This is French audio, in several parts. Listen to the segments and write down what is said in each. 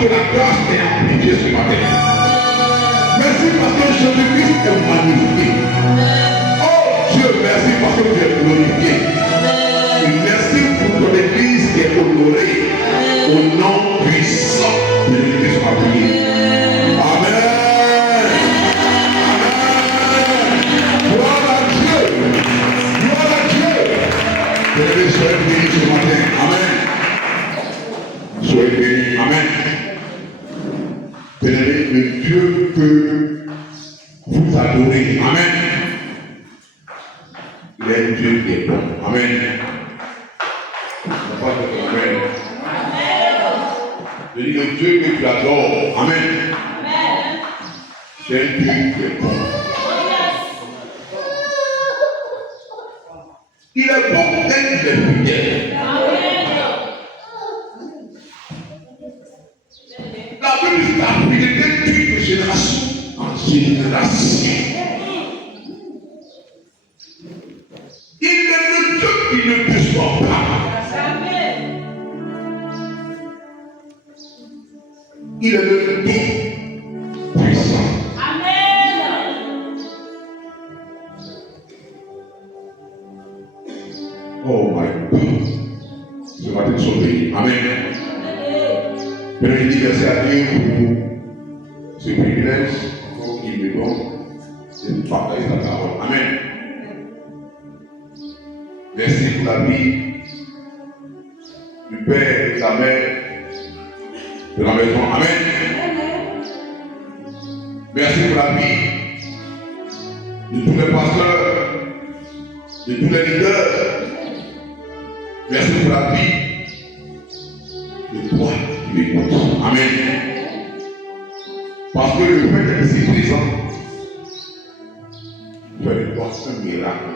que la grâce est amplifiée ce matin. Merci parce que Jésus-Christ est magnifié. Oh Dieu, merci parce que tu es glorifié. Merci pour ton église qui est honorée au nom puissant de l'église soit priée. Amen. Gloire à Dieu. Gloire à Dieu. Bien-aimés, soyez bénis ce matin. Amen. Soyez bénis. Amen. Bien-aimés, le Dieu que vous adorez. Amen. Il est un Dieu qui est bon. Amen. Amen. Je dis le Dieu que tu adores. Amen. C'est un Dieu qui est bon. Il est bon tel qu'il est fidèle. La Bible dit la fidélité tue de génération en génération. Il est le Dieu qui ne déçoit pas. Il est le Dieu puissant. Oh my God. Ce matin, nous sommes bénis. Amen. Père, je dis merci à Dieu pour ce privilège qu'il me donne de partager sa parole. Amen. Merci pour la vie du Père et de la Mère de la maison. Amen. Merci pour la vie de tous les pasteurs, de tous les leaders. Merci pour la vie de toi qui m'écoutes. Amen. Parce que le fait d'être ici présent fait de toi un miracle.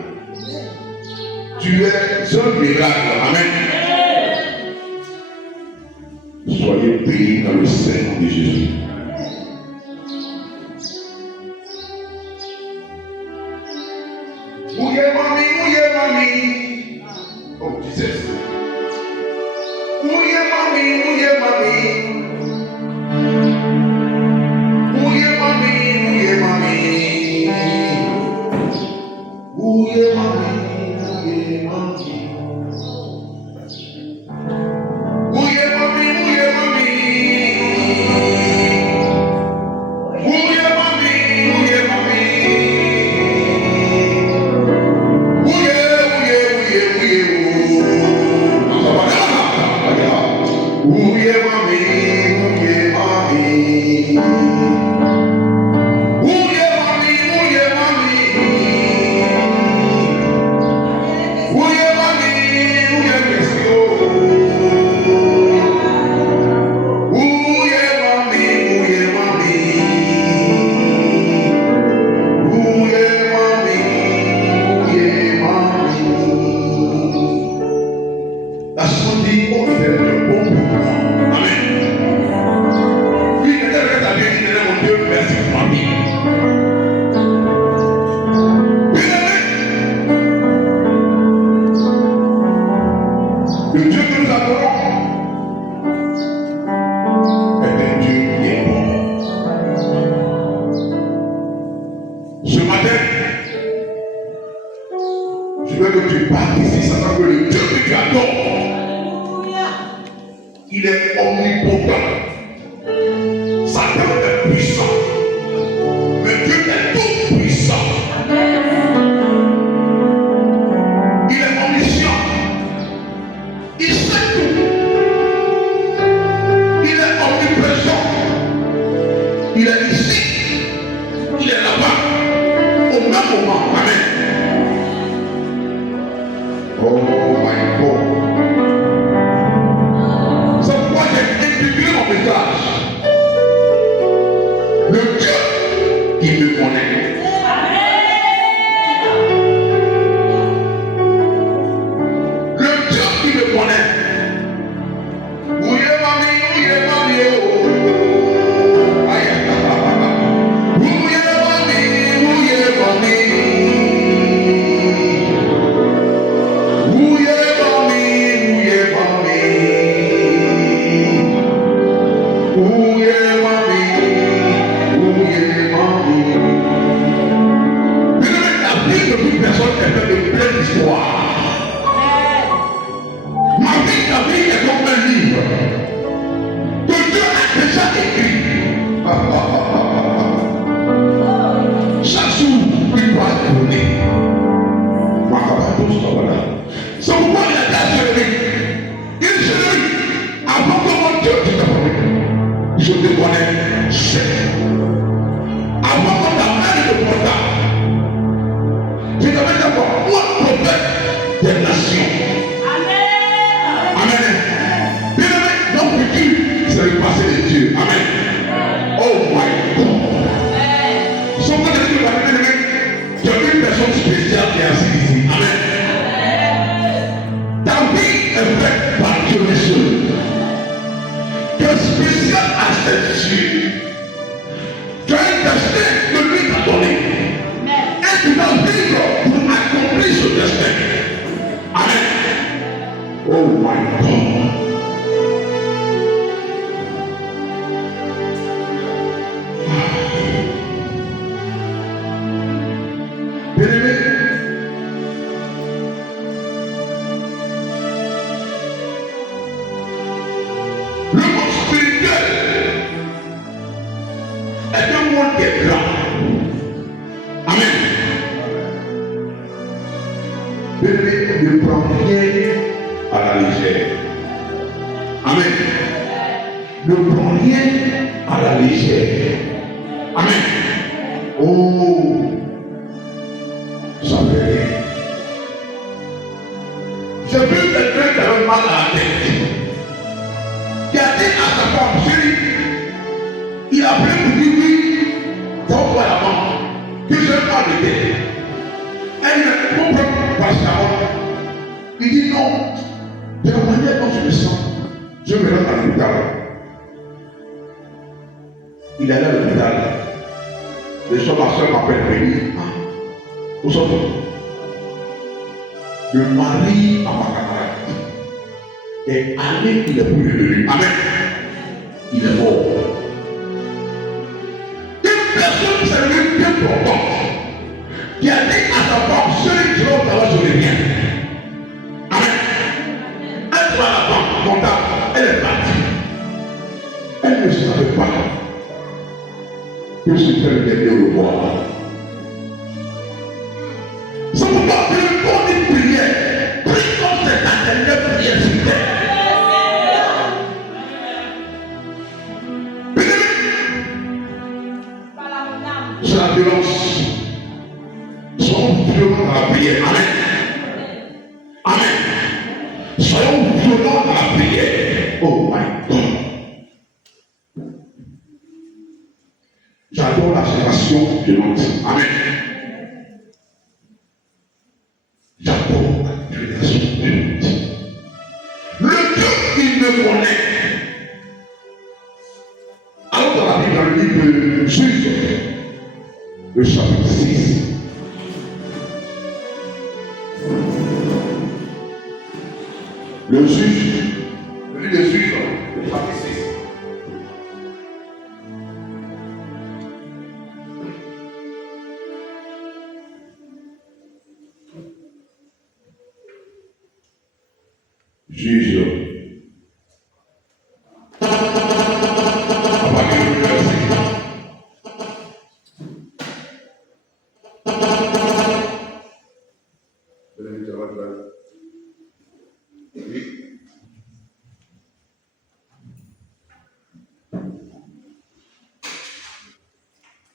Tu es un miracle. Amen. Soyez bénis dans le Seigneur de Jésus. Mouillez mamie. Oh, Jesus. Mouillez mamie. Mouillez mamie. Mouillez mamie. Mouillez mamie.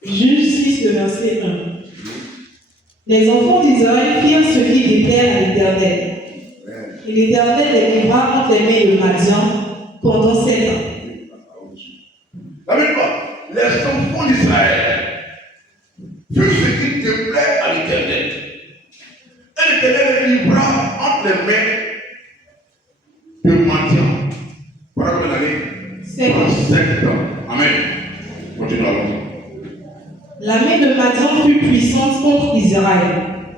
Juge 6, le verset 1. Les enfants d'Israël firent ce qui déplaît à l'Éternel. Et l'Éternel les livra entre les mains de Madian pendant 7 ans. La même fois, les enfants d'Israël firent ce qui déplaît à l'Éternel. Et l'Éternel les livra entre les mains de Madian. Voilà combien d'années? 7 ans. Amen. Continuons. La main de Madian fut puissante contre Israël.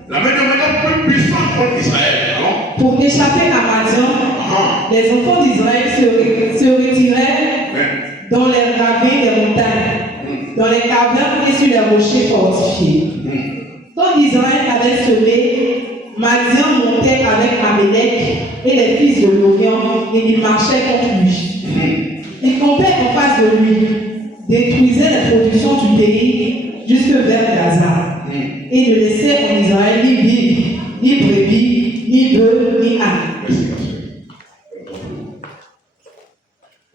La main de Madian fut puissante contre Israël. Alors, pour échapper à Madian, les enfants d'Israël se retirèrent dans les ravins des montagnes, dans les cavernes et sur les rochers fortifiés. Quand Israël avait semé, Madian montait avec Amalek et les fils de l'Orient et ils marchaient contre lui. Ils campaient en face de lui, détruisaient les productions du pays jusque vers Gaza et ne laissaient en Israël ni vivre, ni brebis, ni bœufs, ni ânes.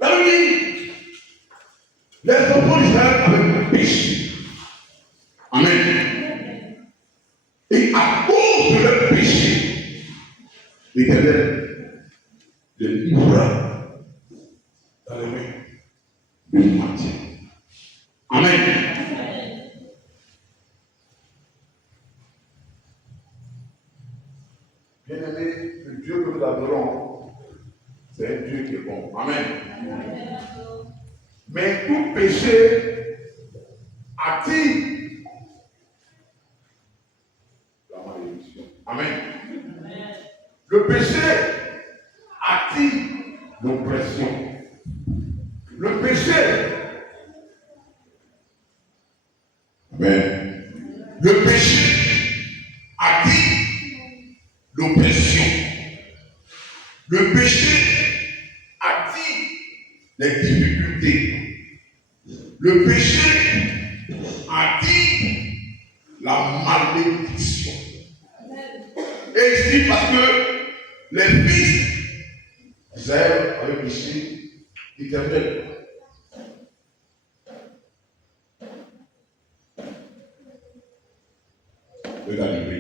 La Bible dit, les enfants d'Israël avaient péché. Amen. Et à cause de leur péché, l'Éternel les livra dans les mains de Madian. Amen. Bien-aimé, le Dieu que nous adorons, c'est un Dieu qui est bon. Amen. Mais tout péché attire la malédiction. Amen. Le péché attire l'oppression. Le péché. Amen. Le péché attire l'oppression. Le péché attire les difficultés. Le péché attire la malédiction. Et ici, parce que les fils d'Israël avaient péché, l'Éternel.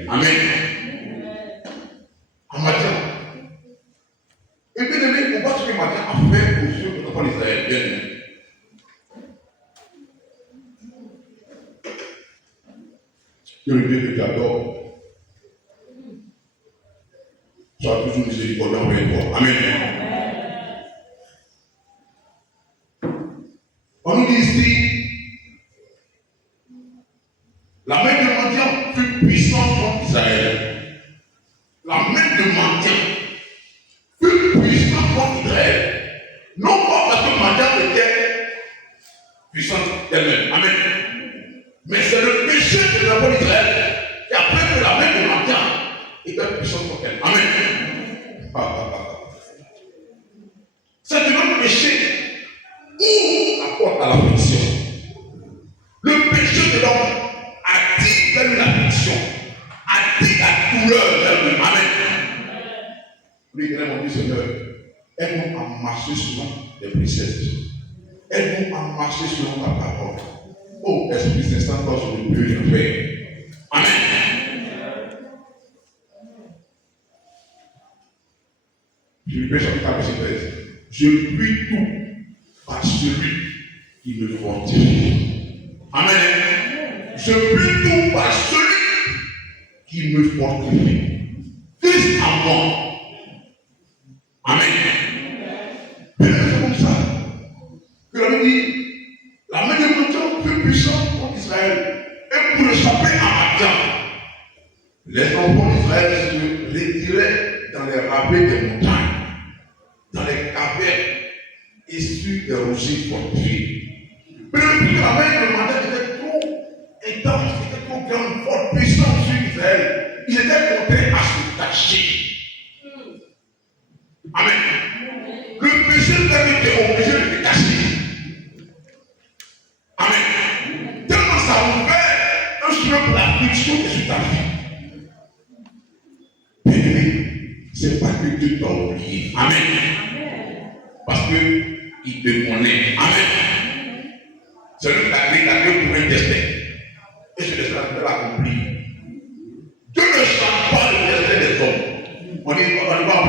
Amen. En Madian. Et bien aimé, on voit ce que Madian a fait aux yeux de l'enfant d'Israël. Bien aimé. Que le Dieu que tu adores soit toujours miséricordieux envers toi. Amen. On nous dit ici, la main de Madian fut puissante contre Israël. La main de Madian fut puissante contre Israël. Non pas parce que Madian était puissante elle-même. Amen. Mais c'est le péché de l'enfant d'Israël qui a fait que la main de Madian était puissante contre elle. Amen. C'est le péché ouvre la porte à l'affliction. Le péché de l'homme attire vers lui l'affliction, attire la douleur vers lui. Amen. Oui, mon Dieu Seigneur, aide-nous à marcher selon les préceptes. Aide-nous à marcher selon ta parole. Oh, Esprit Saint, toi, je ne peux rien faire. Amen. Philippiens chapitre 4, verset 13. Je puis tout par celui qui me fortifie. Amen. Je puis tout par celui qui me fortifie. Christ en moi. Amen. Mais c'est comme ça que la Bible dit, la main de Madian fut puissante contre Israël. Et pour échapper à Madian, les enfants d'Israël se retiraient dans les ravins des montagnes, dans les cavernes et sur des rochers fortifiés. Mais depuis la main de Madian était trop intense, était trop grande, forte, puissante sur Israël. Ils étaient contraints à se cacher. Amen. Le péché était obligé de se cacher. Amen. Tellement ça a ouvert un chemin pour l'affliction qui est sur ta vie. Bien-aimé, ce n'est pas que Dieu t'a oublié. Amen. Parce qu'il te connaît. Amen. C'est lui qui t'a créé pour un destin. Et ce destin va l'accomplir. Dieu ne change pas le destin des hommes. On ne va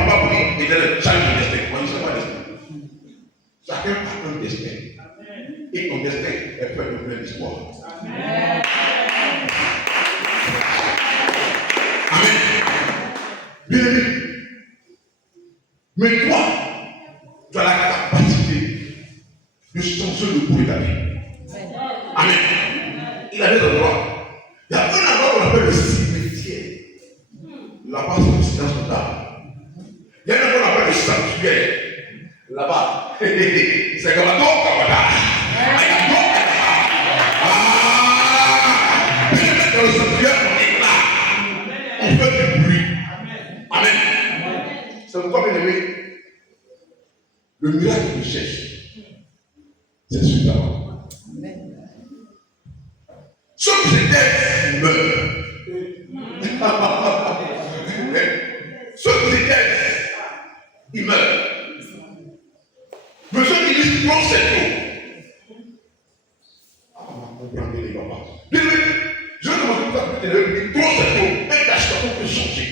pas pour dire qu'il change le destin. On ne change pas le destin. Chacun a un destin. Et ton destin est fait de plein d'histoire. Amen. Amen. Bien-aimé. Mais toi, tu as la capacité de changer le cours de ta vie. Amen. Il a des endroits. Il y a un endroit qu'on appelle le cimetière. Là-bas, c'est le silence total. Il y a un endroit qu'on appelle le sanctuaire. Là-bas, c'est comme un don, Le miracle que tu cherches, c'est celui d'abord. Ceux qui se meurent. Ceux qui se ils meurent. Mais ceux qui disent non, c'est tout. Comprenez les papas. Je vais demander à vous de dire trop c'est tout. Et tâche qu'on peut changer.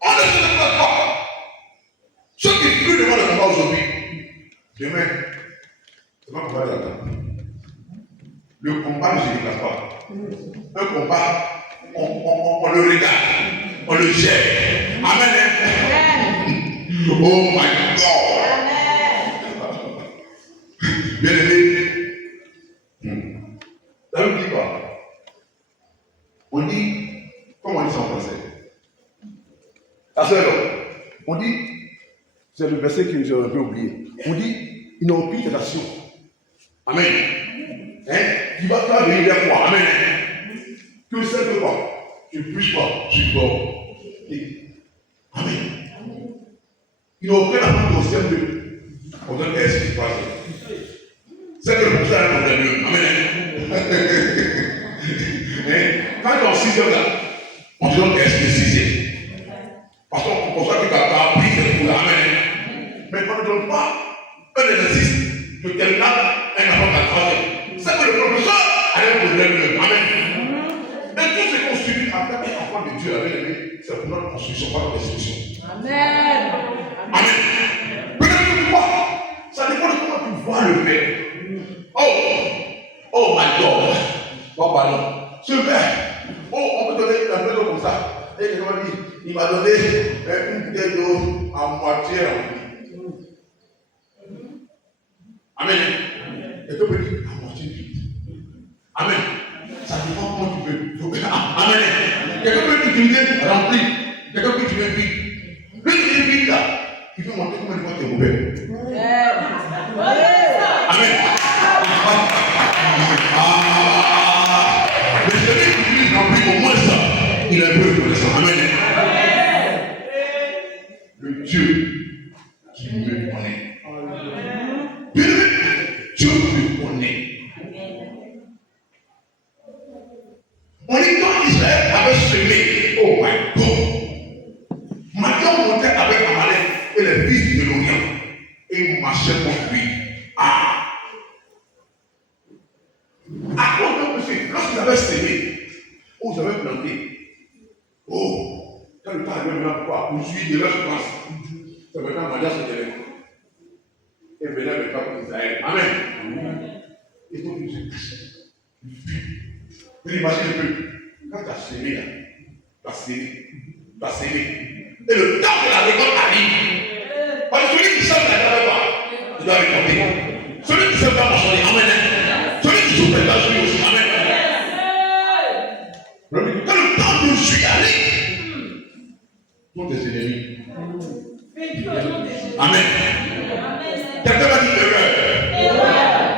On ne se déplace pas. Ceux qui crient devant le combat aujourd'hui, demain, c'est pas combat de la table. Le combat ne se déplace pas. Un combat, on le regarde, on le gère. Amen. Oh my God. Bien aimé. Ça veut dire quoi? On dit, comment on dit ça en français? On dit, c'est le verset que j'ai un peu oublié. On dit, ils n'ont plus d'action. Amen. Hein? Tu vas venir vers moi. Amen. Que c'est que quoi? Tu ne puisses pas, tu dors. Amen. Ils n'ont aucun apport au système de. On donne qu'est-ce qui se passe. C'est que le pouvoir est pour mieux. Amen. Quand tu es en 6e là, on te donne qu'est-ce qui est 6e. Parce qu'on conçoit que tu as appris ce coup-là. Amen. Mais on ne donne pas un exercice de quelqu'un, un apport à 3e. C'est que le professeur a un problème. Amen. Mais tout ce qu'on subit en tant qu'enfant de Dieu avec lui, c'est pour notre construction, pas notre destruction. Amen. Amen. Peut-être que toi, ça dépend de comment tu vois le faire. Oh my God. Bon, pardon. Super. On peut donner un peu d'eau comme ça. Et quelqu'un dit, il m'a donné une bouteille d'eau à moitié remplie. Amen. Et tu peux dire à moitié vide. Amen. Ça dépend comment tu veux. Amen. Quelqu'un peut utiliser rempli. Quelqu'un peut utiliser vide. Le qui est vide là, il faut montrer comment il faut te mauvais. Amen. Mais celui qui utilise rempli au moins ça, il est un peu reconnaissant. Amen. Le Dieu qui me connaît. Dieu me connaît. On dit quand Israël avait semé, oh my God, Madian montait avec Amalek et les fils de l'Orient et marchaient contre lui. À cause de monsieur, lorsqu'ils avaient semé, ou ils avaient planté, quand le temps avait maintenant quoi, pour suivre de leur place, ça veut dire Madian se lève et venait le peuple d'Israël. Amen. Et donc il se cache. Imagine un peu, quand tu as semé là, tu as semé. Et le temps que la récolte arrive, parce que celui qui sème la terre, il doit récolter. Celui qui sème va marcher, amen. Celui qui souffre va jouer aussi, amen. Quand le temps de juillet arrive, tous tes ennemis. Amen. Quelqu'un va dire erreur.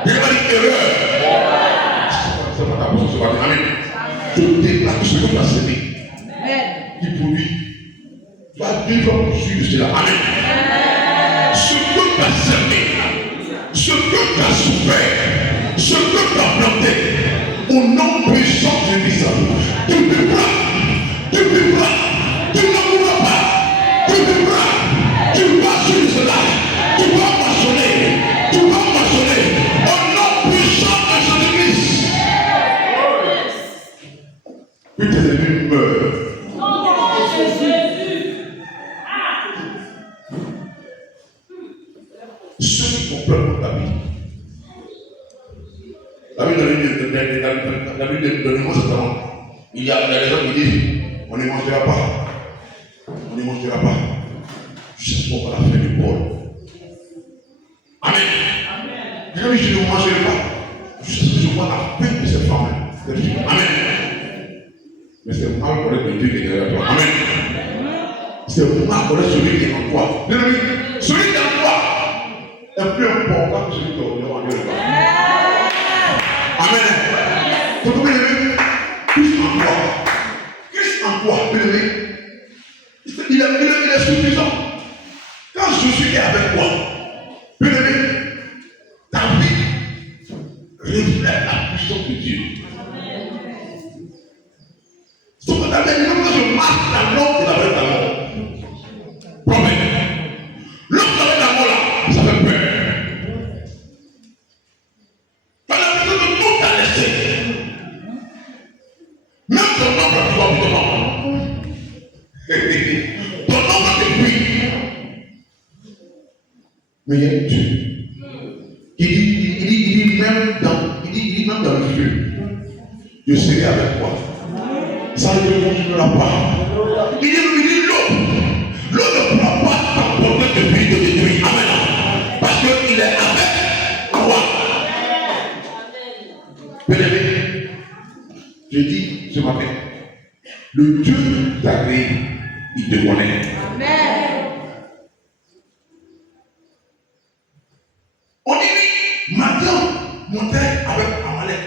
Quelqu'un va dire erreur. Amen. Je déclare ce que tu as semé qui produit. Tu vas vivre pour suivre cela. Amen. Ce que tu as semé, ce que tu as souffert, ce que tu as planté, au nom puissant de Christ, tu vivras, tu vivras, tu ne mourras pas, tu vivras, tu vas suivre cela, tu vas marcher, tu vas marcher, au nom puissant de Jésus-Christ. Puis tes ennemis meurent. Ceux qui comprennent pour ta vie. La Bible de Moïse, il y a des gens qui disent on ne mangera pas. On ne mangera pas. Jusqu'à la fin du bol. Amen. Quelqu'un dit je ne mangerai pas. Jusqu'à ce que je vois la fin de cette femme. Amen. Mais c'est mal pour le Dieu qui est derrière toi. Amen. C'est mal pour celui qui est en toi. Celui qui est en toi est plus important que celui qui est en toi. Amen. Vous comprenez? Christ en toi. Christ en toi. Il est suffisant. Quand Jésus est avec reflète la puissance de Dieu. C'est pour ça que quand je marche dans l'ordre de la vraie d'amour, promets. L'ordre de la vraie d'amour là, ça fait peur. T'as l'impression que tout t'a laissé. Même ton nom va pouvoir ton nom. Ton nom va te fuir. Mais il y a Dieu. Il dit même dans le feu, je serai avec toi. Ça ne te continuera pas. Il dit l'eau. L'eau ne pourra pas t'emporter depuis te détruire. Amen. Parce qu'il est avec toi. Bien-aimé, je dis ce matin, le Dieu qui t'a créé, il te connaît. Amen. On dit, Madian montait avec Amalek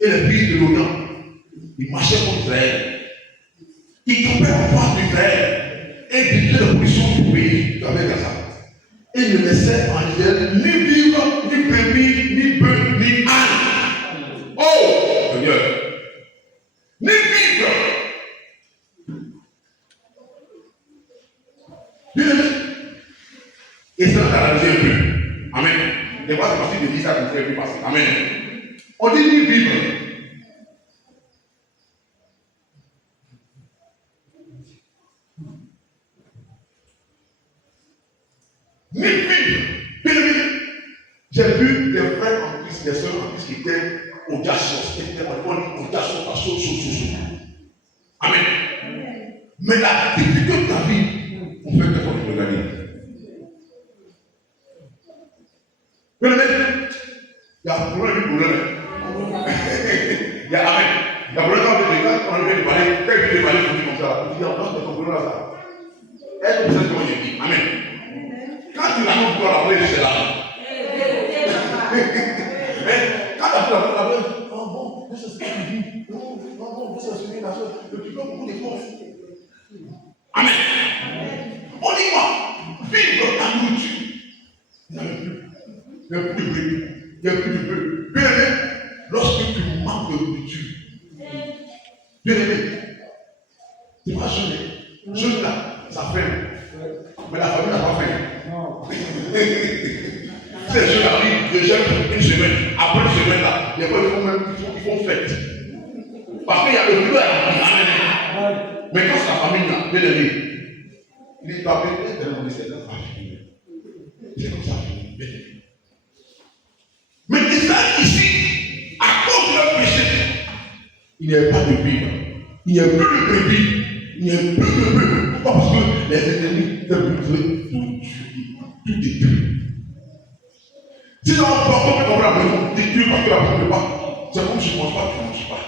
et les fils de l'Orient. Il marchait contre Israël. Il tombait en face d'Israël et dirigeait la position du pays avec Gaza. Et ne laissait en Israël ni vivre, ni brebis, ni bœufs, ni ânes. Oh Seigneur! Ni vivre. Bien-aimé. Et ça t'a réalisé un peu. Amen. Des fois, c'est facile de dire ça comme ça, et puis passer. Amen. On dit ni vivre. Ni vivre. Bien-aimé. J'ai vu des frères en Christ, des sœurs en Christ qui étaient audacieux, qui étaient audacieux. Amen. Mais la difficulté de ta vie, on fait que tu peux gagner. Bien-aimé, il y a un problème. Il y a Amen. Il y a un problème avec les gars, quand on vient de parler, quand il vient de parler, on dit comme ça. On dit, on pense que ton problème là, ça. Est-ce que vous savez comment je dis? Amen. Quand tu l'annonces pour la plaie, c'est là. Mais quand tu as la plaie, oh bon, c'est ce que tu dis. Non, c'est ce que tu dis, tu fais beaucoup d'efforts. Amen. On dit quoi? Vivre la nourriture. Il n'y a plus. Il n'y a plus de brebis. Il n'y a plus de bœufs. Bien-aimé, lorsque tu manques de nourriture, bien-aimé, tu vas jeûner. Jeûne là, ça fait. Mais la famille n'a pas fait. Ces jeunes arrivent, je jeûne une semaine. Après une semaine là, les gens ils font fête. Parce qu'il y a le boulot à la. Mais quand c'est la famille là, bien-aimé, il est pas bien, tellement dit c'est là, ça va finir. C'est comme ça, bien-aimé. Mais Israël ici, à cause de leur péché, il n'y a pas de Bible, il n'y a plus de brebis, il n'y a plus de bœufs. Pourquoi? Parce que les ennemis veulent tout détruire. Si on peut comprendre la maison, détruire parce que la maison ne peut pas, c'est comme si tu ne manges pas, tu ne manges pas.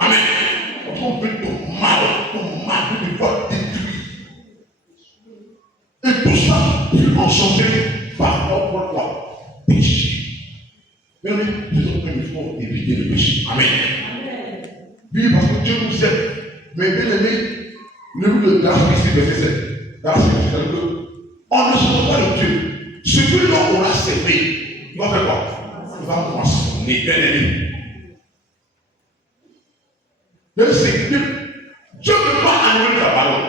Amen. On veut ton mal, tu dois détruire. Et tout ça, fut enchanté par notre quoi? Péché. Mais faisons un effort d'éviter le péché. Amen. Oui, parce que Dieu nous aime. Mais bien aimé, le livre de Grâce ici, verset 7. Grâce ici, on ne se pas de Dieu. Ce que l'on aura servi, il va faire quoi? Il va moissonner, bien aimé. Le Seigneur, Dieu ne peut pas annuler ta parole.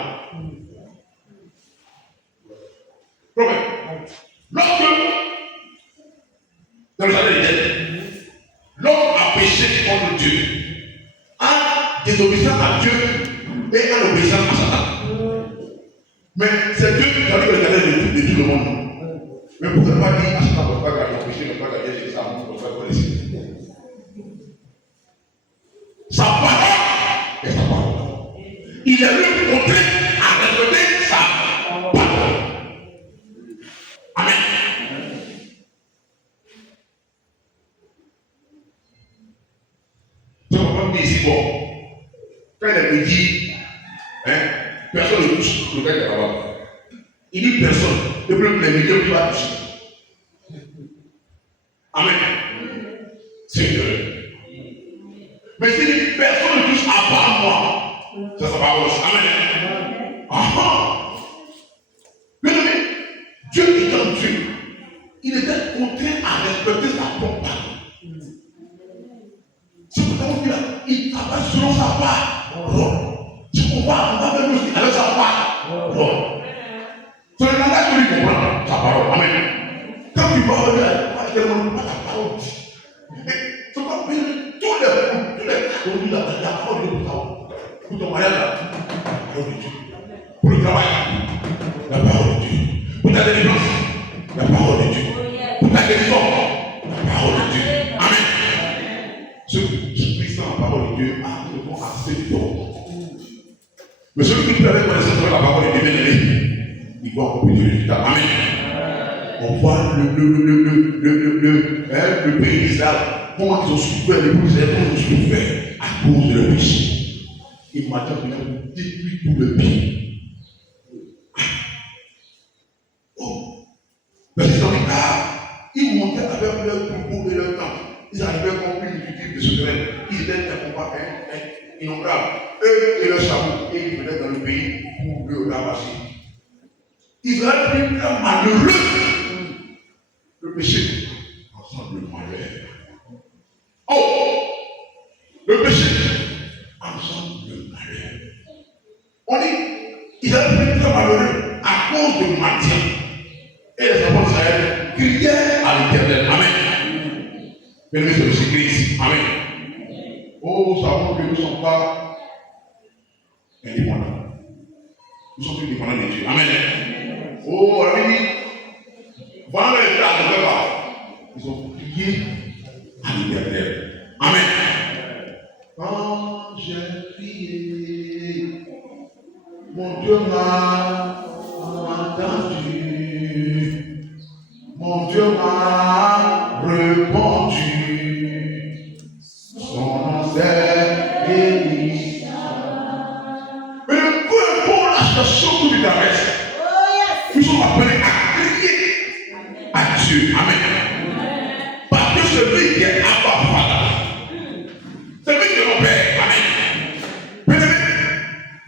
Problème. Lorsque dans le jardin d'Éden, l'homme a péché contre Dieu, en désobéissant à Dieu et en obéissant à Satan. Mais c'est Dieu qui a dit que le jardin de tout le monde. Mais vous ne pouvez pas dire à Satan, ne pas garder ton péché, ne pas garder chez ça, ne pas connaître. Sa parole est sa parole. Il est lui montré à respecter sa parole. Amen. Ici, bon, quand il me dit, personne ne touche le gars qui est là-bas. Il dit personne, le plus les médias qui va toucher. Amen. C'est vrai. Mais s'il dit personne ne touche à part moi, ça va pas. Amen. Ah. Bien aimé, Dieu étant Dieu, il était contraint à respecter sa propre parole. tu vas au delà, tu ne demandes pas la parole. C'est pas tous les la parole de Dieu pour ton mariage, la parole de Dieu. Pour le travail, la parole de Dieu. Pour ta délivrance, la parole de Dieu. Pour ta guérison, la parole de Dieu. Amen. Ceux qui prient sans la parole de Dieu arriveront à assez de temps. Mais celui qui prie avec connaissance de la parole de Dieu, il va accomplir le résultat. Amen. On voit le pays d'Israël, comment ils ont souffert, les Israéliens, comment ils ont souffert à cause de leur péché. Et maintenant, il a détruit tout le pays. Oh, mais ils ont dit, ils montaient avec leur troupeau et leur camp. Ils arrivaient comme une multitude de secrets. Ils étaient un combat innombrable. Eux et leurs chameaux, et ils venaient dans le pays pour le ramasser. Israël prit un malheureux. Le péché, ensemble le malheur. Oh! Le péché, ensemble le malheur. On dit, Israël prit un malheureux à cause de Madian. Et les enfants d'Israël criaient à l'Éternel. Amen. Bien-aimés, c'est aussi Christ. Amen. Oh, nous savons que nous ne sommes pas indépendants. Nous sommes tous dépendants de Dieu. Amen. Oh, on a dit, voilà les plats de peur. Ils ont prié à l'Éternel. Amen. Quand j'ai prié, mon Dieu m'a entendu. Mon Dieu m'a répondu. Son nom c'est Élie. Mais peu importe la situation que tu traverses, nous sommes appelés à crier à Dieu. Amen. Parce que celui qui est Abba Father, celui qui est mon Père. Amen. Bien-aimé,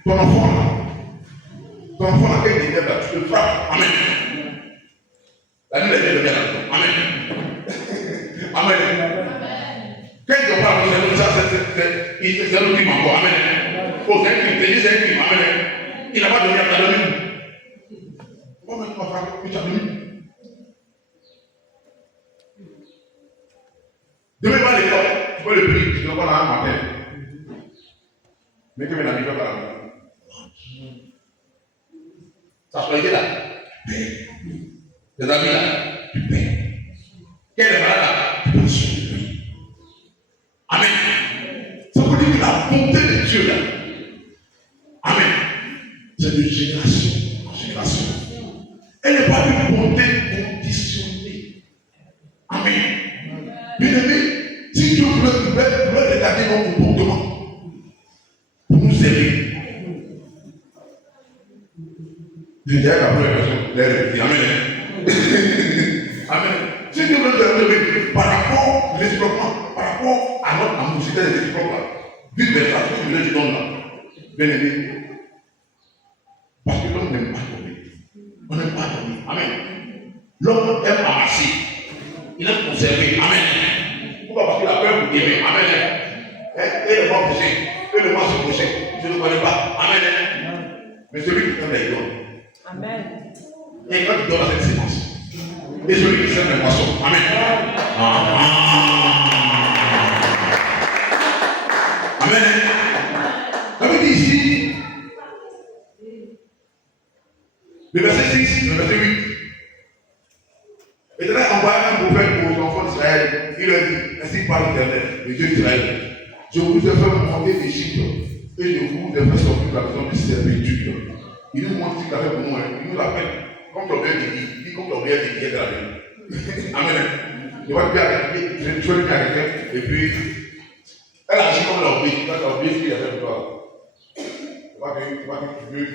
ton enfant a quelque chose là, tu le frappes. Amen. La nuit, elle est bien là. Amen. Amen. Quand tu parles de ça, c'est le crime encore. Amen. Oh, c'est un crime, c'est un crime. Amen. Il n'a pas donné à ta donné. Comment tu vas frapper? Tu as donné. Demain, va à l'école, tu peux le prix, tu ne vas pas là un matin. Mais que mes amis, pas là. Ça soit là. Les amis là, tu payes. Quel est malade là? Tu peux sauver lui. Amen. Ça veut dire que la bonté de Dieu là. Amen. C'est de génération en génération. Elle n'est pas une bonté conditionnée. Amen. Bien-aimé, si Dieu veut regarder mon comportement pour nous aider, je dirais qu'après la personne, l'air. Amen. Amen. Si Dieu veut regarder par rapport réciproquement, par rapport à notre animosité réciproque, vice versa, ce que je donne là, bien-aimé, parce que l'homme n'aime pas donner. On n'aime pas donner. Amen. L'homme aime amasser. Il aime conserver. Amen. Pourquoi? Parce qu'il a peur pour aimer. Amen. Et le mot péché. Et le mot se prochain. Je ne connais pas. Amen. Mais celui qui donne les dons. Amen. Et quand il donne cette séquence. Et celui qui sème les poissons. Amen. Amen. Ça veut dire ici. Le verset 6, le verset 8. L'Éternel envoya un prophète aux enfants d'Israël. Il leur dit, ainsi parle l'Éternel, le Dieu d'Israël. Je vous ai fait monter d'Égypte et je vous ai fait sortir de la maison de servitude. Il nous montre ce qu'il a fait pour nous. Il nous l'appelle comme ton bien dit, comme ton bien dit, il est dans la vie. Amen. Je vais lui dire quelqu'un et puis elle agit comme leur vie. Quand leur vie, ce qu'il a fait pour toi. Tu vois que tu veux.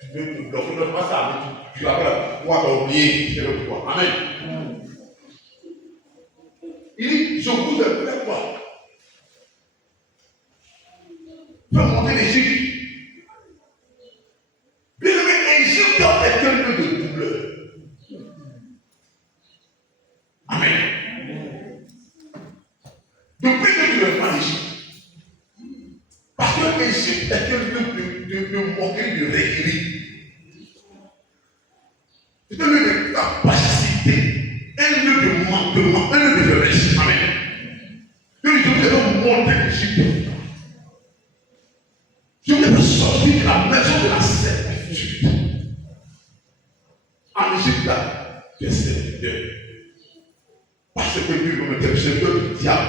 Tu veux bloquer notre passage, tu l'appelles pour t'oublier, c'est le pouvoir. Amen. Il dit, je vous ai fait quoi? Faire monter l'Égypte. Bien aimé, l'Égypte est un lieu de douleur. Amen. Depuis que tu le prends l'Égypte, parce que l'Égypte est un lieu de moquerie, de rêverie. C'est un lieu de de capacité, un lieu de manquement, un lieu de faiblesse. Amen. Je vous ai montré l'Égypte. Je vous ai sorti de la maison de la servitude. En Égypte, là, tu es serviteur. Parce que Dieu me dit, serviteur du diable,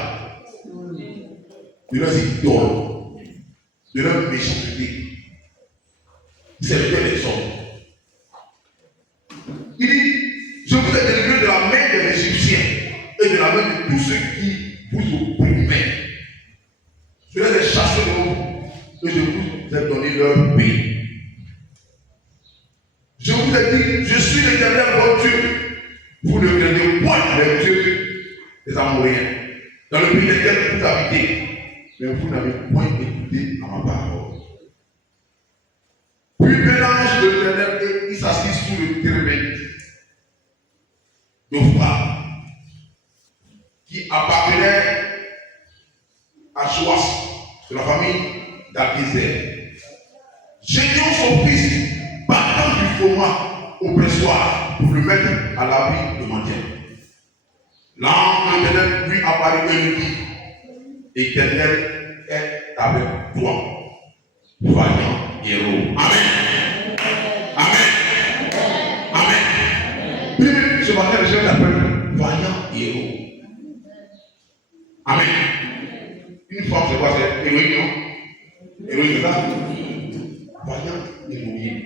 de leurs idoles, de leur méchanceté. Serviteur des hommes. Il dit, je vous ai délivré de la main des Égyptiens et de la main de tous ceux qui vous opprimaient. Je les ai chassés de vous et je vous ai donné leur pays. Je vous ai dit, je suis l'Éternel votre Dieu. Vous ne craignez point les dieux des Amoréens, dans le pays desquels vous habitez, mais vous n'avez point écouté à ma parole. Puis mélange de l'Éternel et il s'assit sous le térébinthe d'Ophra, qui appartenait à Joas, de la famille d'Abizar. Gédéon son fils, partant du format au pressoir pour le mettre à l'abri de mendiant. L'ange de l'Éternel lui apparut et lui dit, Éternel est avec toi, voyant héros. Amen. Amen. Amen. Puis ce matin, le Seigneur l'appelle voyant héros. Amen. Une femme, c'est quoi? C'est héroïne, non? Héroïne, c'est ça? Voyant héroïne.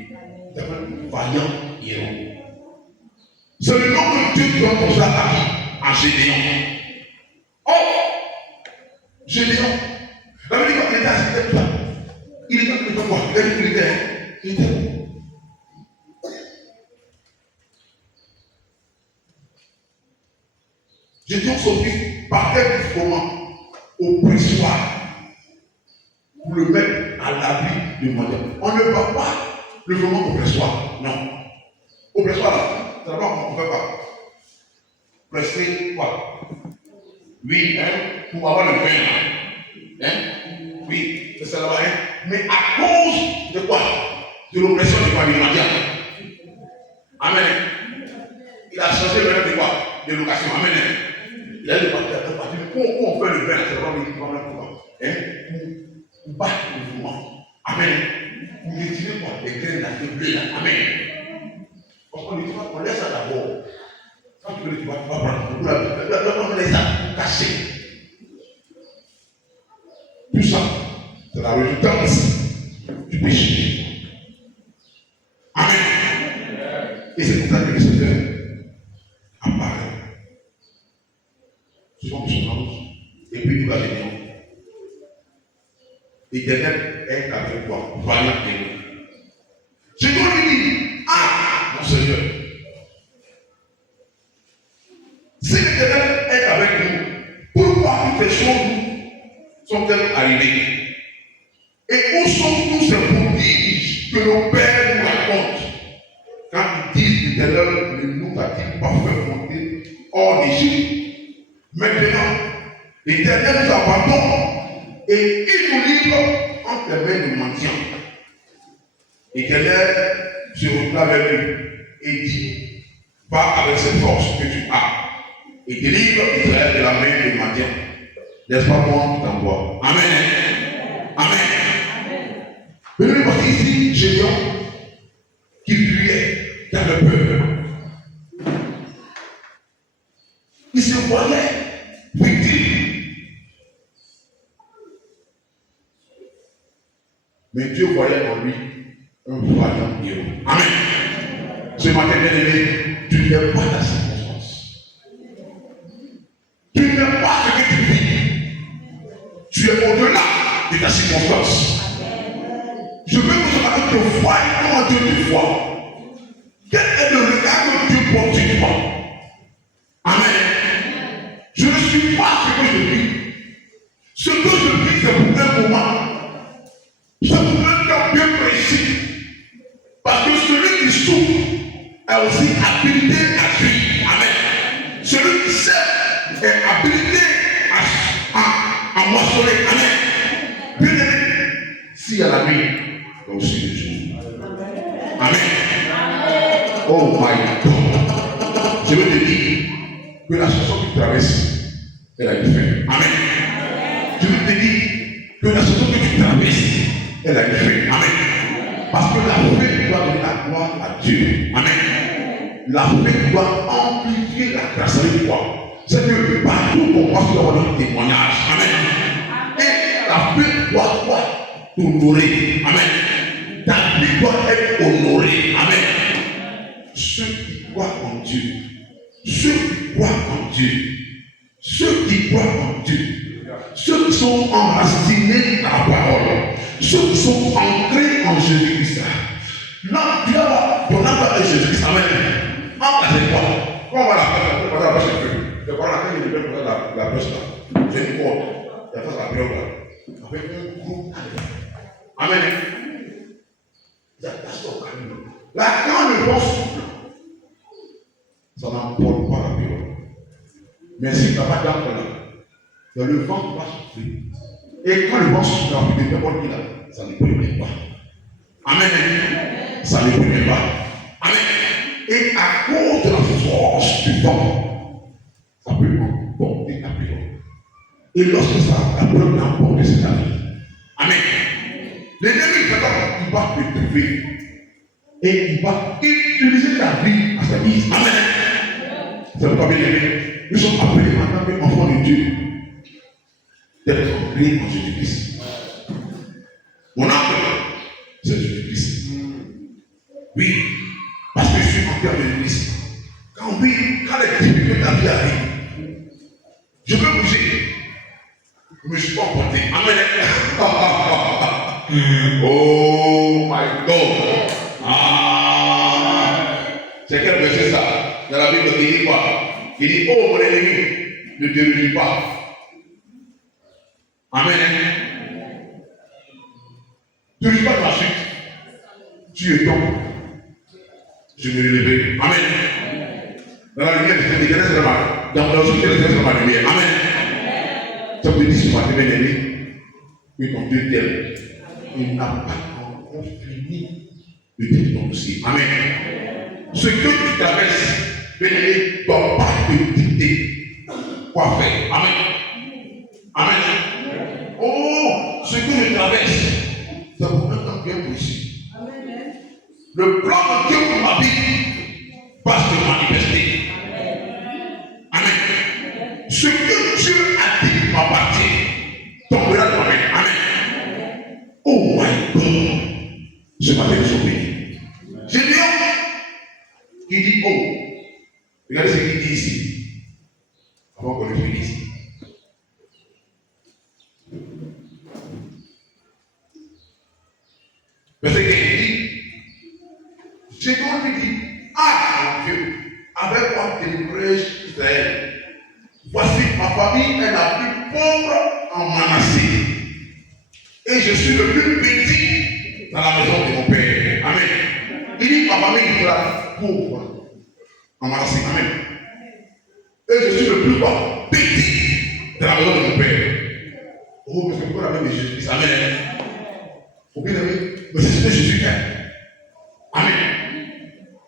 Il s'appelle voyant héros. C'est le nom que Dieu donne comme ça à qui? À Gédéon. Oh! Gédéon. La Bible dit qu'il était assis là. Il était quoi? Il était où? Gédéon son fils partait du fourment au pressoir pour le mettre à l'abri du mendiant. On ne va pas le fourment au pressoir. Non. Au pressoir là, c'est là-bas qu'on ne fait pas. Presser quoi? Oui, hein, pour avoir le pain. Hein? Oui, c'est ça là-bas. Hein? Mais à cause de quoi? De l'oppression du mendiant. Amen. Il a changé le nom de quoi? De location. Amen. Il a dit où on fait le pain, c'est vraiment pourquoi? Hein? Pour battre le mouvement. Amen. Pour retirer quoi? Les graines là, les blés là. Amen. Parce qu'on dit on laisse ça d'abord. Quand tu veux, tu vas prendre. On laisse ça caché. Tout ça, c'est la résultance du péché. Amen. Et c'est pour ça que le Seigneur apparaît. Ce sont des choses. Et puis nous la génions. L'Éternel est avec toi. Voyant héros. Je dois lui dire, ah, mon Seigneur. Si l'Éternel est avec nous, pourquoi toutes ces choses sont-elles arrivées? Et où sont tous ces prodiges que nos pères nous racontent quand ils disent l'Éternel ne nous a-t-il pas fait monter hors d'Égypte? Maintenant, l'Éternel nous abandonne et il nous livre entre les mains de mendiants. L'Éternel se retourna vers lui et dit, va avec cette force que tu as et délivre Israël de la main des mendiants. N'est-ce pas moi qui t'envoie? Amen. Amen. Venez voir ici, Gédéon, qui fuyait, qui avait peur. Il se voyait victime. Mais Dieu voyait en lui un voyant héros. Amen. Ce matin, bien aimé, tu n'es pas ta circonstance. Tu n'es pas ce que tu vis. Tu es au-delà de ta circonstance. Je veux que ce matin te voie comment Dieu te voit. Quel est le regard que Dieu porte sur toi? Amen. Je ne suis pas ce que je vis. Ce que je vis, c'est pour un moment. C'est pour un temps bien précis. Parce que celui qui souffre est aussi habilité à suivre. Amen. Celui qui sait est habilité à moissonner. Amen. Bien aimé, s'il y a la nuit, il y a aussi le jour. Amen. Oh my God. Je veux te dire que la chanson que tu traverses, elle a une fin. Amen. Je veux te dire que la chanson que tu traverses, elle a une fin. Amen. Parce que la fin doit donner la gloire à Dieu. Amen. La fin doit amplifier la grâce avec toi. C'est que partout qu'on passe, tu dois avoir un témoignage. Amen. Et la fin doit t'honorer. Amen. Ta vie doit être honorée. Amen. Ceux qui croient en Dieu, ceux qui croient en Dieu, ceux qui croient en Dieu, ceux qui sont enracinés dans la parole, ceux qui sont ancrés en Jésus-Christ. Là, tu vas voir ton âme est Jésus-Christ. Amen. Engagez quoi? Quand on va la pêche un peu, c'est pas la peine de faire la pêche là. C'est une corde. Il y a pas la période là. Avec un groupe. Amen. Là, quand le vent souffle, ça n'emporte pas la période. Mais si tu n'as pas d'âme là, le vent va souffler. Et quand le vent souffle, n'importe qui là, ça ne permet pas. Amen. Ça ne permet pas. Amen. Et à cause de la force du vent, ça peut emporter la période. Et lorsque ça, la période n'emporte cette année. Amen. L'ennemi, il va te trouver. Et il va utiliser ta vie à sa guise. Amen. Ça ne veut pas bien aimer. Nous sommes appelés en tant qu'enfants de Dieu d'être ancrés en Jésus-Christ. Mon âme, c'est Jésus-Christ. Oui, parce que je suis ancré en Jésus-Christ. Quand les difficultés de la vie arrivent, je peux bouger. Je ne me suis pas emporté. Amen. Oh my God. C'est quel verset ça? Dans la Bible qui dit quoi? Il dit, oh mon ennemi, ne te réjouis pas. Amen. Tu ne réjouis pas de la chute. Tu es tombé. Je me relèverai. Amen. Dans la lumière, je te dis, c'est la dans la société, c'est la lumière. Amen. Ça veut dire ce matin, bien aimé, que ton Dieu t'aime. Il n'a pas encore fini de dire ton dossier. Amen. Ce que tu traverses, ne doit pas te dicter quoi faire. Amen. Amen. Oh, ce que je traverse, c'est pour un temps bien précis. Le plan de Dieu pour ma vie va se manifester. Amen. Ce que Dieu a dit m'appartient tombera de moi. Amen. Oh my God. Ce matin, nous sommes bénis. Gédéon qui dit, oh, regardez ce qu'il dit ici, avant qu'on le finisse. Verset 15 dit, Gédéon lui dit, ah mon Dieu, avec quoi délivrerai-je Israël? Voici ma famille est la plus pauvre en Manassé. Et je suis le plus petit dans la maison de mon père. Amen. Il dit, ma famille est la pauvre en Manassé. Amen. Et je suis le plus petit dans la maison de mon père. Oh, mais c'est pourquoi la même de Jésus-Christ. Amen. Faut bien aimer. Mais c'est ce que Jésus fait. Amen.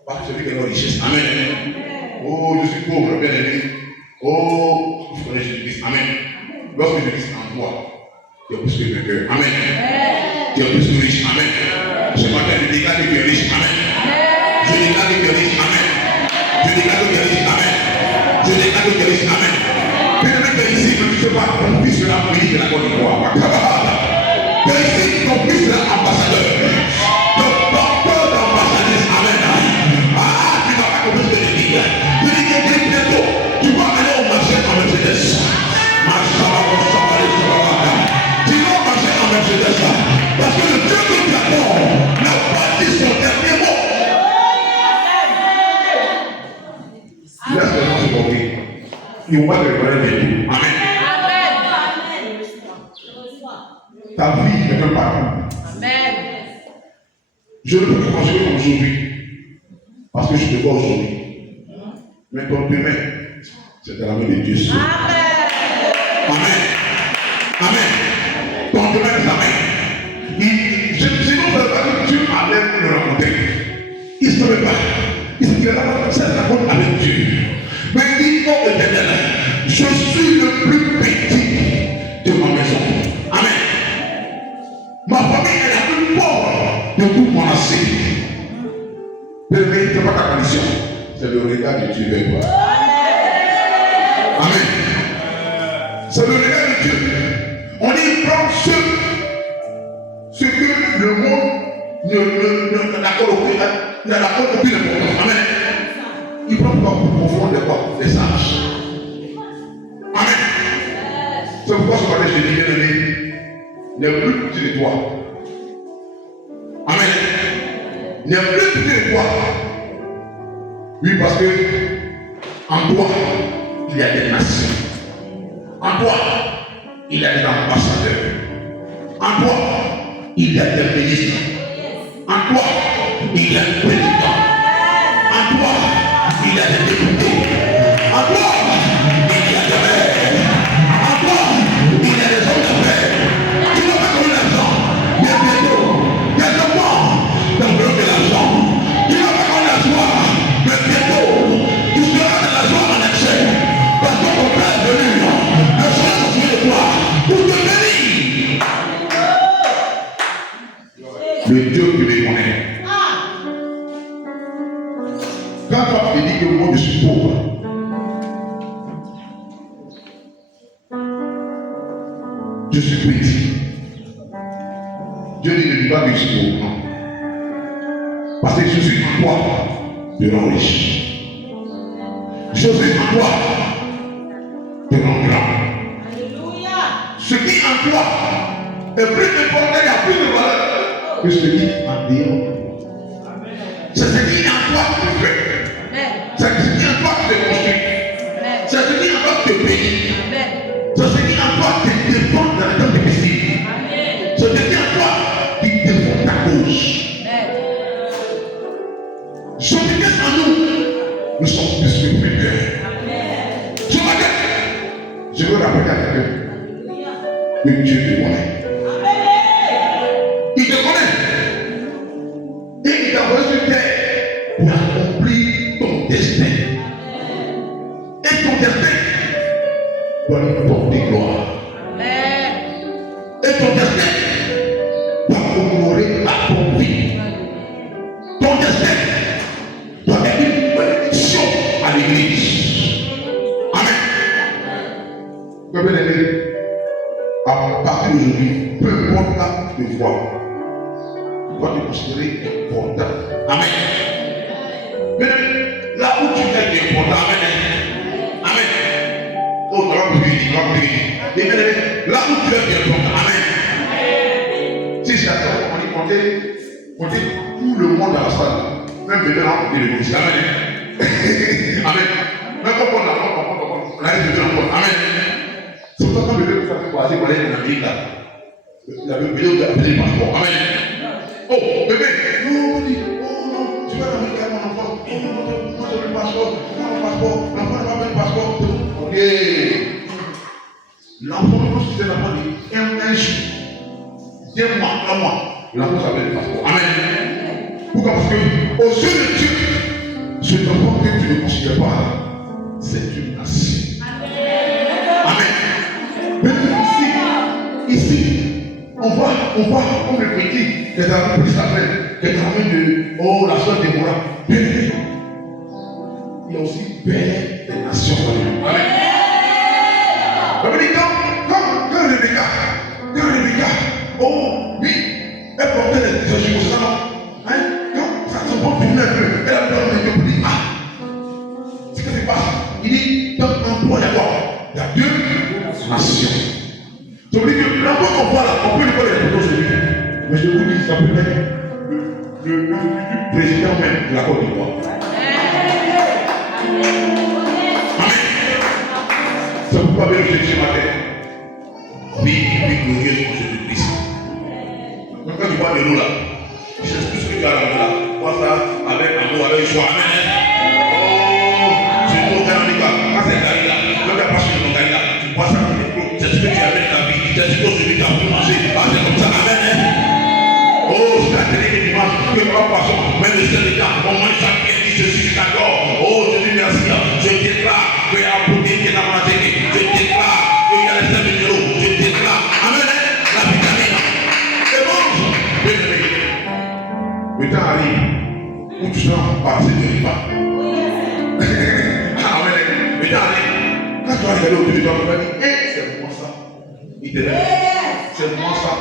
Parce que celui qui a la richesse. Amen. Oh, je suis pauvre, bien aimé. Oh, je connais Jésus-Christ. Amen. Lorsque Jésus-Christ est en toi, tu es plus que vainqueur. Amen. Tu es plus que riche. Amen. Ce matin, je déclare que tu es riche. Amen. Je déclare que tu es riche. Amen. Je déclare que tu es riche. Amen. Je déclare que tu es riche. Amen. Bien-aimé, tu es ici, mais tu ne sais pas ton fils de la police de la Côte d'Ivoire. Tu es ici, ton fils de l'ambassadeur. Ton porteur d'ambassadrice. Amen. Ah, tu n'as pas compris ce que je dis. Je dis que bientôt, tu vas aller au marché en Mercedes. Tu vas marcher en Mercedes. Parce que le Dieu que tu adores n'a pas dit son dernier mot. Laisse les gens se compris. Ils vont pas te reconnaître bientôt. Amen. Ta vie est un parcours. Amen. Je ne peux pas construire comme aujourd'hui. Parce que je te vois aujourd'hui. Mais ton demain, c'est dans la main de Dieu. Amen. Amen. Amen. Ton demain est sa main. Je ne sais pas que Dieu allait le rencontrer. Il ne savait pas. Il s'est dit, c'est la rencontre avec Dieu. ô Éternel, je suis le plus petit de ma maison. Amen. Ma famille est la plus pauvre de tout mon assiette. Ne mérite pas ta condition. C'est le regard de Dieu vers toi. Amen. C'est le regard de Dieu. On dit prendre ce que le monde n'accorde aucune importance. Amen. Il prend comme profond de quoi? Des sages. Amen. C'est pourquoi ce matin je dis bien aimé, n'est plus petit de toi. Amen. N'est plus petit de toi. Oui, parce que en toi, il y a des nations. En toi, il y a des ambassadeurs. En toi, il y a des ministres. En toi, il y a des présidents. En toi, il y a des députés. En toi, il y a des maires. En toi, il y a des hommes d'affaires. Tu n'as pas connu l'argent. Mais bientôt, il y a des morts dans le bloc de l'argent. Tu n'as pas connu la joie. Mais bientôt, tu seras dans la joie en excès. Parce que ton Père est venu. Le soir sorti de toi pour te bénir. Le Dieu que tu connais. Quand toi tu dis que moi je suis pauvre, je suis petit. Dieu ne dit pas que je suis pauvre, non. Parce que je suis en toi, de rend riche. Je suis en toi, de rend grand. Ce qui en toi est plus important, il y a plus de valeur que ce qui est en dehors. C'est ce qui est en toi que tu fais. C'est ce qui en toi te construit. C'est ce qui en toi te bénit. C'est ce qui en toi te défend dans le temps difficile. C'est ce qui en toi qui défend ta cause. Ce qui est en nous, nous sommes plus que prières. Ce matin, je veux rappeler à quelqu'un que Dieu te connaît. Il te connaît. Et il t'a envoyé sur terre pour accomplir ton destin. Et ton destin doit lui porter gloire. Et ton destin doit honorer à ton vie. Ton destin doit être une bénédiction à l'église. Amen. Comme bien-aimé, à partir d'aujourd'hui, peu importe là où tu te vois, tu dois te considérer important. Amen. Mais là où tu es important, amen. Amen. Oh, tu vas prier. Là où tu es important, amen. Si c'est ça, on dit compter tout le monde dans la salle. Même maintenant, on dit l'église. Amen. Amen. Même quand on a dit encore. Amen. C'est pour ça que bébé vous avez croisé pour aller en Amérique là. Il avait oublié de appeler le passeport. Amen. Oh, bébé, non, dit, oh non, tu vas en Amérique avec mon enfant. Oh non, moi j'ai le passeport, l'enfant n'a pas le passeport. Ok. L'enfant, quand tu sais l'enfant, dit, un jour, 2 mois, 3 mois, l'enfant s'appelle le passeport. Amen. Pourquoi? Parce que aux yeux de Dieu, cet enfant que tu ne considères pas, c'est une nation. Amen. Mais ici, on voit, comme le petit, qui est un petit s'appelle, qui est en train de, la soeur de Moura. Il y a aussi Père des nations. Amen. Quand Rebecca, oh oui, elle portait les choses comme ça, quand ça se porte un peu, elle a besoin de Dieu pour dire, ce qui se passe, il dit, dans l'emploi d'abord, il y a 2 nations. Ça veut dire que l'emploi qu'on voit là, on peut le voir les photos aujourd'hui, mais je vous dis, ça peut être le président même de la Côte d'Ivoire. Amen. C'est pourquoi bien je dis ce matin, vie glorieuse pour Jésus-Christ. Quand tu vois de nous là, tu sais tout ce que tu as là, vois ça avec amour, avec joie. Amen. Oh, c'est tout au Canada, quand c'est Gary là, quand tu as passé de ton Gary là, tu vois ça, c'est ce que tu as avec ta vie, c'est ce que tu as pour manger. Ah, c'est comme ça, amen. Oh, c'est la télé que dimanche, que nous passons, même le seul état, on mange ça bien, dit ceci, d'accord. Oh, je dis merci, je déclare que début d'année, quand tu vas regarder au début, tu vas me dire, c'est moi ça. Il te dit, c'est moi ça.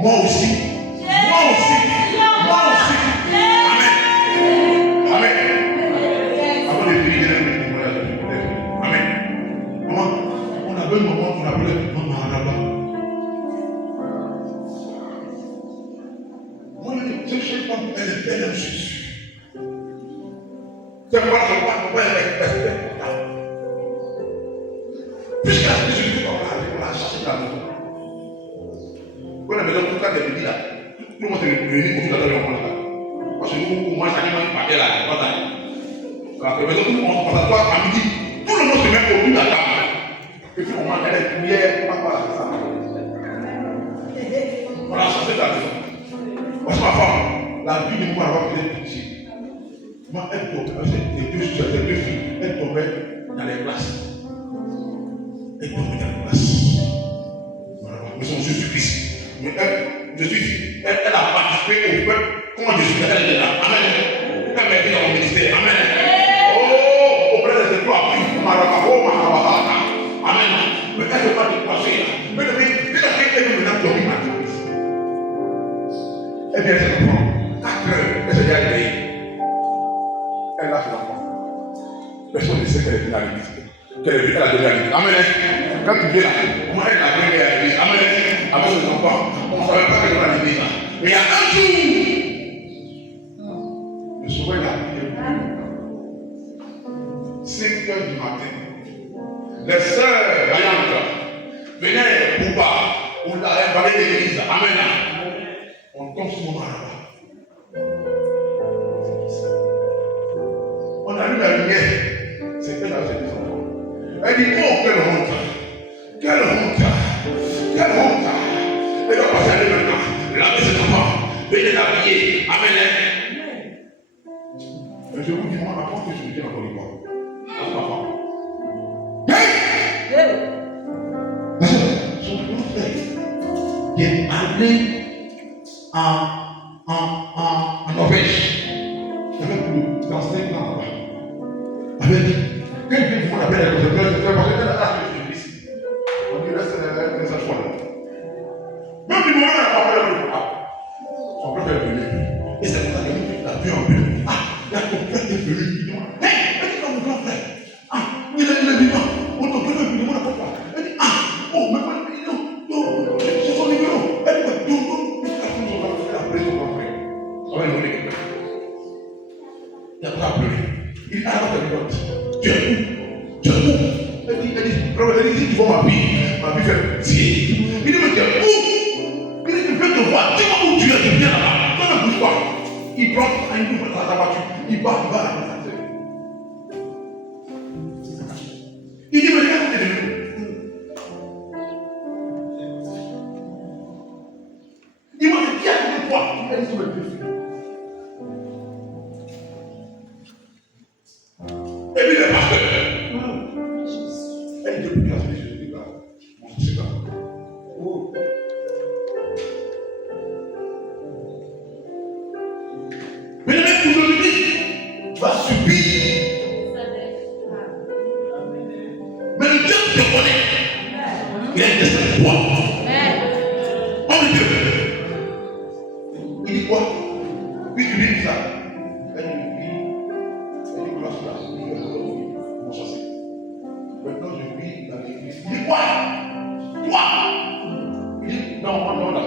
Moi aussi. Moi aussi. Moi aussi. Amen. Amen. Avant de prier, amen. Maman, on avait un moment qu'on appelait Maman Araba. Moi, je ne sais pas, elle aime Jésus. C'est quoi, elle respecte. Puisqu'elle a fait Jésus comme là, on l'a cherché dans la maison. Quand la maison, tout le temps, elle me dit là, tout le monde s'est réuni pour tout à l'heure, on là. Parce que nous, moi, ça dit, moi, il partait là, pas là. La maison, tout le monde, on s'assoit à midi, tout le monde se met autour de la table. Et puis, on mange les prières, on va pas ça. On l'a cherché dans la maison. Parce que ma femme, la vie de moi, elle va faire pitié. Moi, elle tombait, les deux filles, elles tombaient dans les classes. Elle tombe dans la classe. Voilà. Mais son Jésus-Christ. Mais elle, Jésus, elle a participé au peuple. Comment Jésus, elle est là. Amen. Elle m'a dit dans mon ministère. Amen. Oh, auprès des étoiles, amen. Mais elle ne veut pas dépasser. Mais elle a fait qu'elle veut maintenant dormir ma église. Elle vient ses enfants. 4 heures, elle s'est déjà réveillée. Elle lâche l'enfant. Personne ne sait qu'elle est venue à l'église. Elle a donné à l'église. Amen. Quand tu viens là, comment elle a donné à l'église? Amen. Avant les enfants, on ne savait pas qu'elle était à l'église. Mais il y a un jour, le soir, il a prié. 5 heures du matin, les sœurs vaillantes venaient pour voir. On l'a emballé de l'église. Amen. On tombe sur mon mari. On a vu la lumière. C'est elle a fait des enfants. Elle dit, oh, quelle honte! Quelle honte! Quelle honte! Elle va passer à aller maintenant. Laver ses enfants. Venez l'habiller. Amen. Mais je vous dis, moi, avant que je me dise encore une fois, à ma femme. Son grand frère qui est allé en Norvège. Il avait plus de 35 ans là-bas. Avait dit, quand il dit, on appelle la conséquence, c'est parce qu'elle a acheté le Jésus. On dit, reste les enfants là. Même du moment où elle n'a pas fait le papa, son frère est venu. Et c'est pour ça qu'il a vu un peu. Ah, il y a ton frère qui est venu. Il dit, hey, elle dit, mon grand frère. Ah, il est vivant. On te fait le demande à papa. Elle dit, ah, oh, mais pas le numéro. C'est son numéro. Elle dit, il a pris son grand frère, après son grand frère. Ça va lui donner. Il a pas appelé. Il a pas fait note. Tu es où? Tu es où? Elle dit, si tu vois ma vie fait pitié. Il dit, mais tu es où? Il dit, je veux te voir. Dis-moi où tu es, tu viens là-bas. Ne me bouge pas. Il prend un coup dans ta voiture. Il va à la maison. Il dit, mais regarde, il m'a dit, qui a dit quoi? Elle dit, mais tu et puis le pasteur, elle dit depuis la semaine, je dis là, mon c'est là. Oh. Mais le mec aujourd'hui va subir. Mais le Dieu qui te connaît, il a une destin de toi. Oh mon Dieu. Il dit quoi? Puis tu dis ça. Elle dit, maintenant je vis dans l'église. Il dit quoi? Toi? Il dit non, non, non.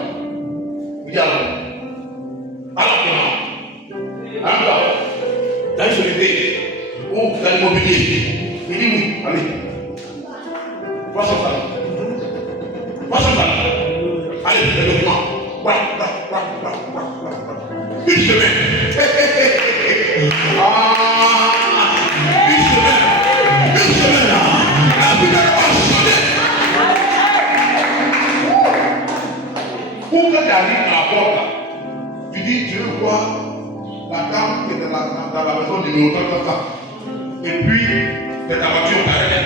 Il dit alors. Alors comment? Alors, t'as une solité. Ou t'as l'immobilier. Il dit oui, allez. Va sur ça. Va sur ça. Allez, les documents. Une semaine. Une semaine là. La vie de Pour que tu arrives à la porte, tu dis, je veux voir la dame qui est dans la maison numéro 30. Et puis, c'est ta voiture pareille.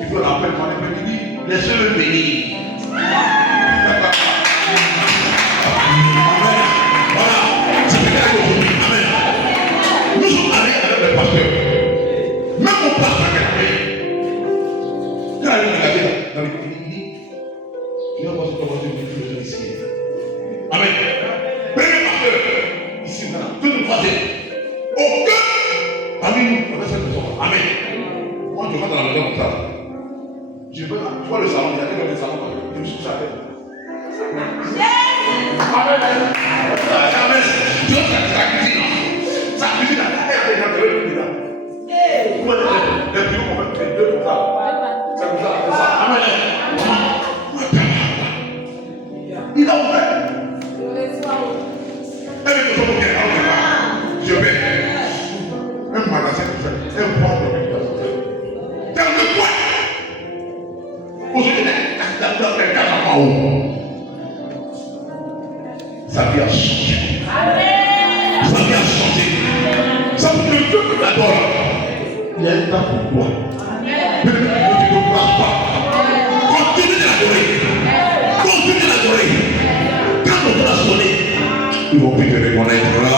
Tu peux l'appeler, tu dis, laissez-le venir. Voilà, c'est ce qu'il y a aujourd'hui. Amen. Nous sommes allés avec le pasteur. Même mon pasteur qui a fait, je rentre dans la maison comme ça. Je vois le salon, il y a quelqu'un dans le salon, je me suis dit, Amen. Tu vois sa cuisine. Sa cuisine, elle est dans le cuisine. Comment les bureaux qu'on fait deux comme ça. C'est comme ça. Amen. Il a ouvert. Je vais. Un magasin comme ça. Un point de vue. Dans le coin. Aujourd'hui, dans les cas en haut. Sa vie a changé. Sa vie a changé. Ça veut dire que Dieu que tu adores. Il y a un temps pour toi. Mais tu ne crois pas. Continue d'adorer. Continue d'adorer. Quand on va sonner, ils vont plus te reconnaître là.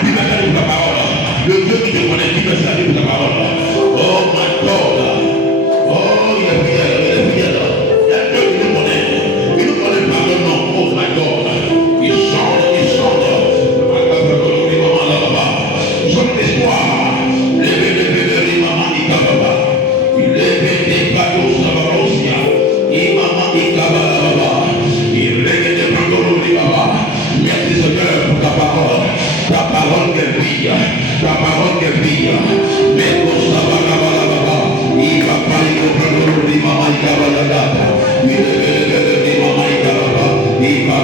Il va faire ta parole. Le Dieu qui te connaît, qui va saluer ta parole. Oh my God. Oh, il est fier, il est fier. Il y a Dieu qui nous connaît. Il nous connaît par le nom. Oh my God. Il chante, il chante. Chante l'espoir. Levez, maman, il kababa. Il lève des bateaux, Savarosia. Il maman, il kababa. Il lève des bateaux, Baba. Merci Seigneur pour ta parole. Ta parole qu'elle brille. Ta parole qu'elle brille. Mais pour ça, il va parler de Prado, il m'a maïka balagata. Il va